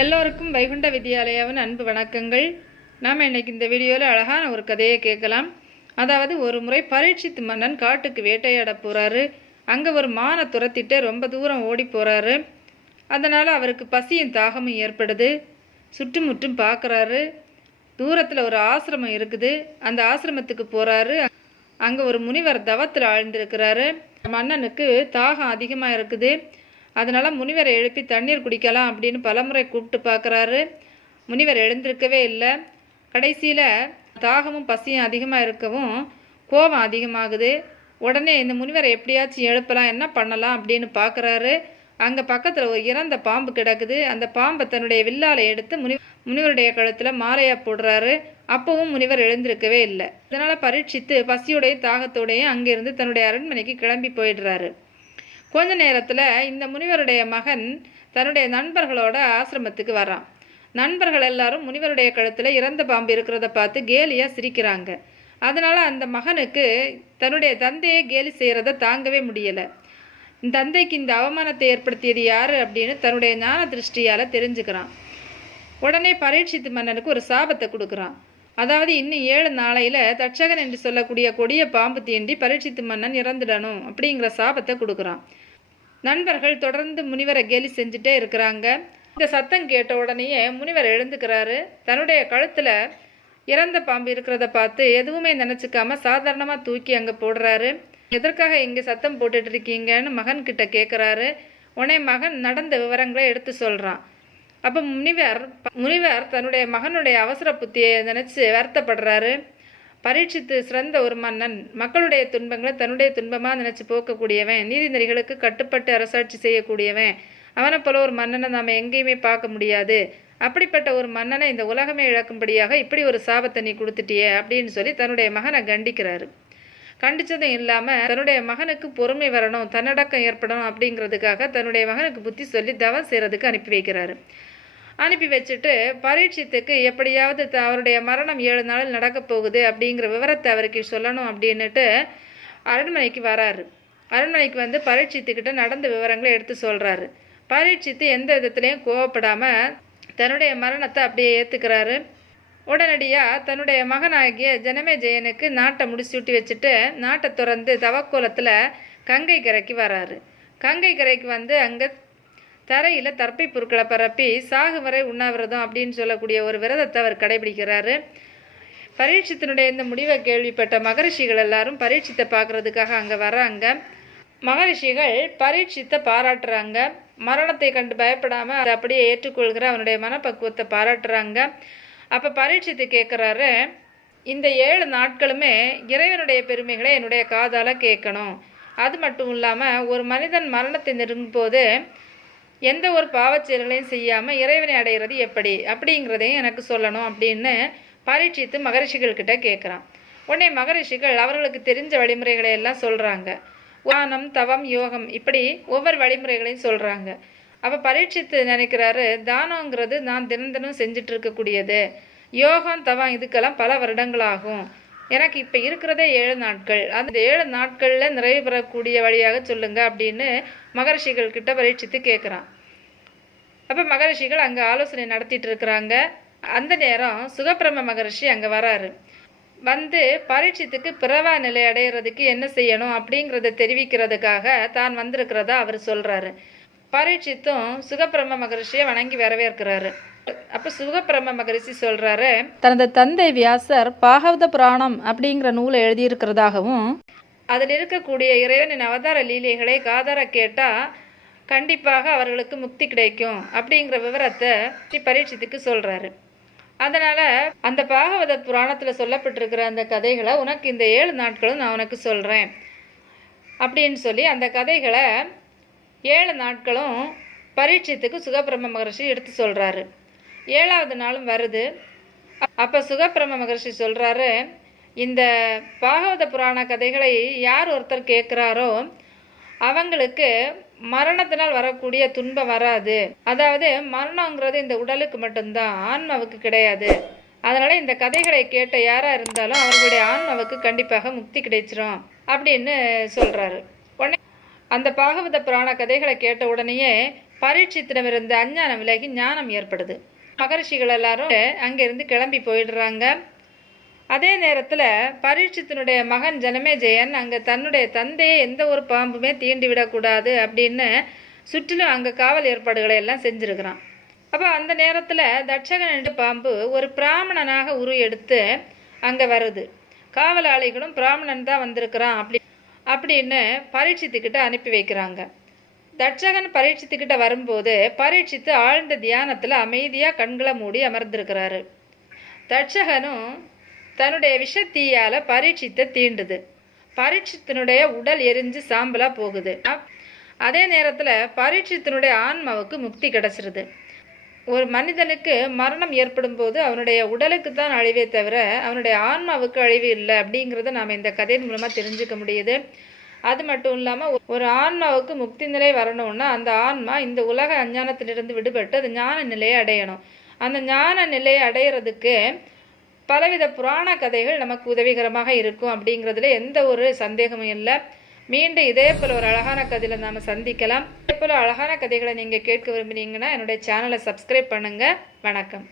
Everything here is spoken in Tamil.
எல்லோருக்கும் வைகுண்ட வித்யாலயாவின் அன்பு வணக்கங்கள். நாம் இன்றைக்கி இந்த வீடியோவில் அழகான ஒரு கதையை கேட்கலாம். அதாவது ஒரு முறை பரீட்சித் மன்னன் காட்டுக்கு வேட்டையாட போகிறாரு அங்கே ஒரு மானை துரத்திட்டு ரொம்ப தூரம் ஓடி போகிறாரு அதனால் அவருக்கு பசியும் தாகமும் ஏற்படுது. சுற்றுமுற்றும் பார்க்குறாரு தூரத்தில் ஒரு ஆசிரமம் இருக்குது. அந்த ஆசிரமத்துக்கு போகிறாரு அங்கே ஒரு முனிவர் தவத்தில் ஆழ்ந்திருக்கிறாரு. மன்னனுக்கு தாகம் அதிகமாக இருக்குது. அதனால் முனிவரை எழுப்பி தண்ணீர் குடிக்கலாம் அப்படின்னு பலமுறை கூப்பிட்டு பார்க்குறாரு. முனிவர் எழுந்திருக்கவே இல்லை. கடைசியில் தாகமும் பசியும் அதிகமாக இருக்கவும் கோபம் அதிகமாகுது. உடனே இந்த முனிவரை எப்படியாச்சும் எழுப்பலாம் என்ன பண்ணலாம் அப்படின்னு பார்க்குறாரு. அங்கே பக்கத்தில் ஒரு இறந்த பாம்பு கிடக்குது. அந்த பாம்பை தன்னுடைய வில்லால் எடுத்து முனி முனிவருடைய கழுத்தில் மாலையாக போடுறாரு. அப்பவும் முனிவர் எழுந்திருக்கவே இல்லை. இதனால் பரீட்சித்து பசியோடையும் தாகத்தோடையும் அங்கிருந்து தன்னுடைய அரண்மனைக்கு கிளம்பி போயிடுறாரு. கொஞ்ச நேரத்தில் இந்த முனிவருடைய மகன் தன்னுடைய நண்பர்களோட ஆசிரமத்துக்கு வரான் நண்பர்கள் எல்லாரும் முனிவருடைய கழுத்தில் இறந்த பாம்பு இருக்கிறத பார்த்து கேலியாக சிரிக்கிறாங்க. அதனால் அந்த மகனுக்கு தன்னுடைய தந்தையை கேலி செய்கிறத தாங்கவே முடியலை. தந்தைக்கு இந்த அவமானத்தை ஏற்படுத்தியது யார் அப்படின்னு தன்னுடைய ஞான திருஷ்டியால் தெரிஞ்சுக்கிறான். உடனே பரீட்சித்து மன்னனுக்கு ஒரு சாபத்தை கொடுக்குறான். அதாவது இன்னும் ஏழு நாளையில் தட்சகன் என்று சொல்லக்கூடிய கொடிய பாம்பு தீண்டி பரீட்சித்து மன்னன் இறந்துடணும் அப்படிங்கிற சாபத்தை கொடுக்குறான். நண்பர்கள் தொடர்ந்து முனிவரை கேலி செஞ்சுட்டே இருக்கிறாங்க. இந்த சத்தம் கேட்ட உடனேயே முனிவர் எழுந்துக்கிறாரு. தன்னுடைய கழுத்தில் இறந்த பாம்பு இருக்கிறத பார்த்து எதுவுமே நினச்சிக்காம சாதாரணமாக தூக்கி அங்கே போடுறாரு. எதற்காக இங்கே சத்தம் போட்டுட்டு இருக்கீங்கன்னு மகன் கிட்ட கேட்குறாரு உடனே மகன் நடந்த விவரங்களை எடுத்து சொல்கிறான் அப்போ முனிவர் முனிவர் தன்னுடைய மகனுடைய அவசர புத்தியை நினச்சி வருத்தப்படுறாரு. பரீட்சித்து சிறந்த ஒரு மன்னன். மக்களுடைய துன்பங்களை தன்னுடைய துன்பமாக நினச்சி போக்கக்கூடியவன். நீதிநெறிகளுக்கு கட்டுப்பட்டு அரசாட்சி செய்யக்கூடியவன். அவனை போல ஒரு மன்னனை நாம் எங்கேயுமே பார்க்க முடியாது. அப்படிப்பட்ட ஒரு மன்னனை இந்த உலகமே இழக்கும்படியாக இப்படி ஒரு சாபத்தை நீ கொடுத்துட்டியே அப்படின்னு சொல்லி தன்னுடைய மகனை கண்டிக்கிறாரு. கண்டிச்சதும் இல்லாமல் தன்னுடைய மகனுக்கு பொறுமை வரணும் தன்னடக்கம் ஏற்படணும் அப்படிங்கிறதுக்காக தன்னுடைய மகனுக்கு புத்தி சொல்லி தவம் செய்கிறதுக்கு அனுப்பி வைக்கிறாரு. அனுப்பி வச்சுட்டு பரீட்சித்துக்கு எப்படியாவது த- அவருடைய மரணம் ஏழு நாளில் நடக்கப் போகுது அப்படிங்கிற விவரத்தை அவருக்கு சொல்லணும் அப்படின்னுட்டு அரண்மனைக்கு வராரு. அரண்மனைக்கு வந்து பரீட்சித்துக்கிட்ட நடந்த விவரங்களை எடுத்து சொல்கிறாரு பரீட்சித்து எந்த விதத்துலேயும் கோவப்படாமல் தன்னுடைய மரணத்தை அப்படியே ஏற்றுக்கிறாரு உடனடியாக தன்னுடைய மகனாகிய ஜனமே ஜெயனுக்கு நாட்டை முடிசூட்டி வச்சுட்டு நாட்டை திறந்து தவக்கோலத்தில் கங்கை கரைக்கு வராரு. கங்கை கரைக்கு வந்து அங்கே தரையில் தர்ப்பை பொருட்களை பரப்பி சாகு வரை உண்ணாவிரதம் அப்படின்னு சொல்லக்கூடிய ஒரு விரதத்தை அவர் கடைபிடிக்கிறாரு. பரீட்சித்தினுடைய இந்த முடிவை கேள்விப்பட்ட மகரிஷிகள் எல்லாரும் பரீட்சித்தை பார்க்குறதுக்காக அங்கே வராங்க மகரிஷிகள் பரீட்சித்தை பாராட்டுறாங்க. மரணத்தை கண்டு பயப்படாமல் அதை அப்படியே ஏற்றுக்கொள்கிற அவனுடைய மனப்பக்குவத்தை பாராட்டுறாங்க. அப்போ பரீட்சித்து கேட்குறாரு இந்த ஏழு நாட்களுமே இறைவனுடைய பெருமைகளை என்னுடைய காதால் கேட்கணும் அது மட்டும் இல்லாமல் ஒரு மனிதன் மரணத்தை நெருங்கும் போது எந்த ஒரு பாவச்செயல்களையும் செய்யாமல் இறைவனை அடைகிறது எப்படி? அப்படிங்கிறதையும் எனக்கு சொல்லணும் அப்படின்னு பரீட்சித்து மகரிஷிகள் கிட்ட கேட்குறான் உடனே மகரிஷிகள் அவர்களுக்கு தெரிஞ்ச வழிமுறைகளை எல்லாம் சொல்கிறாங்க வானம் தவம் யோகம் இப்படி ஒவ்வொரு வழிமுறைகளையும் சொல்கிறாங்க அப்போ பரீட்சித்து நினைக்கிறாரு தானங்கிறது நான் தினம் தினம் செஞ்சுட்டு இருக்கக்கூடியது. யோகம் தவம் இதுக்கெல்லாம் பல வருடங்களாகும் எனக்கு இப்போ இருக்கிறதே ஏழு நாட்கள். அந்த ஏழு நாட்களில் நிறைவு பெறக்கூடிய வழியாக சொல்லுங்க அப்படின்னு மகரிஷிகள் கிட்ட பரீட்சித்து கேட்குறான் அப்போ மகரிஷிகள் அங்கே ஆலோசனை நடத்திட்டு இருக்கிறாங்க. அந்த நேரம் சுகப்பிரம மகரிஷி அங்கே வராரு. வந்து பரீட்சித்துக்கு பிறவா நிலை அடையிறதுக்கு என்ன செய்யணும் அப்படிங்கிறத தெரிவிக்கிறதுக்காக தான் வந்திருக்கிறதா அவர் சொல்கிறாரு பரீட்சித்தும் சுகப்பிரம மகரிஷியை வணங்கி வரவேற்கிறாரு. அப்போ சுகபிரம மகரிஷி சொல்கிறாரு தனது தந்தை வியாசர் பாகவத புராணம் அப்படிங்கிற நூலை எழுதியிருக்கிறதாகவும் அதில் இருக்கக்கூடிய இறைவனின் அவதார லீலைகளை காதார கேட்டால் கண்டிப்பாக அவர்களுக்கு முக்தி கிடைக்கும் அப்படிங்கிற விவரத்தை பரீட்சித்துக்கு சொல்கிறாரு அதனால் அந்த பாகவத புராணத்தில் சொல்லப்பட்டிருக்கிற அந்த கதைகளை உனக்கு இந்த ஏழு நாட்களும் நான் உனக்கு சொல்கிறேன் அப்படின்னு சொல்லி அந்த கதைகளை ஏழு நாட்களும் பரீட்சித்துக்கு சுகபிரம்ம மகரிஷி எடுத்து சொல்கிறாரு ஏழாவது நாளும் வருது. அப்போ சுகப்பிரம மகர்ஷி சொல்கிறாரு இந்த பாகவத புராண கதைகளை யார் ஒருத்தர் கேட்குறாரோ அவங்களுக்கு மரணத்தினால் வரக்கூடிய துன்பம் வராது. அதாவது மரணங்கிறது இந்த உடலுக்கு மட்டும்தான் ஆன்மாவுக்கு கிடையாது. அதனால் இந்த கதைகளை கேட்ட யாராக இருந்தாலும் அவர்களுடைய ஆன்மாவுக்கு கண்டிப்பாக முக்தி கிடைச்சிரும் அப்படின்னு சொல்கிறாரு உடனே அந்த பாகவத புராண கதைகளை கேட்ட உடனேயே பரீட்சித்திடமிருந்து அஞ்ஞானம் விலகி ஞானம் ஏற்படுது. மகரிஷிகள் எல்லாரும் அங்கிருந்து கிளம்பி போயிடுறாங்க. அதே நேரத்தில் பரீட்சித்தினுடைய மகன் ஜனமேஜயன் அங்கே தன்னுடைய தந்தையை எந்த ஒரு பாம்புமே தீண்டி விடக்கூடாது அப்படின்னு சுற்றிலும் அங்கே காவல் ஏற்பாடுகளை எல்லாம் செஞ்சுருக்கிறான். அப்போ அந்த நேரத்தில் தட்சகன் என்ற பாம்பு ஒரு பிராமணனாக உரு எடுத்து அங்கே வருது. காவலாளிகளும் பிராமணன் தான் வந்திருக்கிறான் அப்படி அப்படின்னு பரீட்சித்துக்கிட்ட அனுப்பி வைக்கிறாங்க. தட்சகன் பரீட்சித்துக்கிட்ட வரும்போது பரீட்சித்து ஆழ்ந்த தியானத்தில் அமைதியாக கண்களை மூடி அமர்ந்திருக்கிறாரு. தட்சகனும் தன்னுடைய விஷத்தீயால் பரீட்சித்தை தீண்டுது. பரீட்சித்தினுடைய உடல் எரிஞ்சு சாம்பலாக போகுது. அதே நேரத்தில் பரீட்சித்தினுடைய ஆன்மாவுக்கு முக்தி கிடச்சிருது. ஒரு மனிதனுக்கு மரணம் ஏற்படும் போது அவனுடைய உடலுக்கு தான் அழிவே தவிர அவனுடைய ஆன்மாவுக்கு அழிவு இல்லை அப்படிங்கிறத நாம் இந்த கதையின் மூலமாக தெரிஞ்சுக்க முடியுது. அது மட்டும் இல்லாமல் ஒரு ஆன்மாவுக்கு முக்தி நிலை வரணும்னா அந்த ஆன்மா இந்த உலக அஞ்ஞானத்திலிருந்து விடுபட்டு அது ஞான நிலையை அடையணும். அந்த ஞான நிலையை அடையிறதுக்கு பலவித புராண கதைகள் நமக்கு உதவிகரமாக இருக்கும் அப்படிங்கிறதுல எந்த ஒரு சந்தேகமும் இல்லை. மீண்டும் இதே போல் ஒரு அழகான கதையில் நாம் சந்திக்கலாம். இதே போல் அழகான கதைகளை நீங்கள் கேட்க விரும்புனீங்கன்னா என்னுடைய சேனலை சப்ஸ்கிரைப் பண்ணுங்கள் வணக்கம்.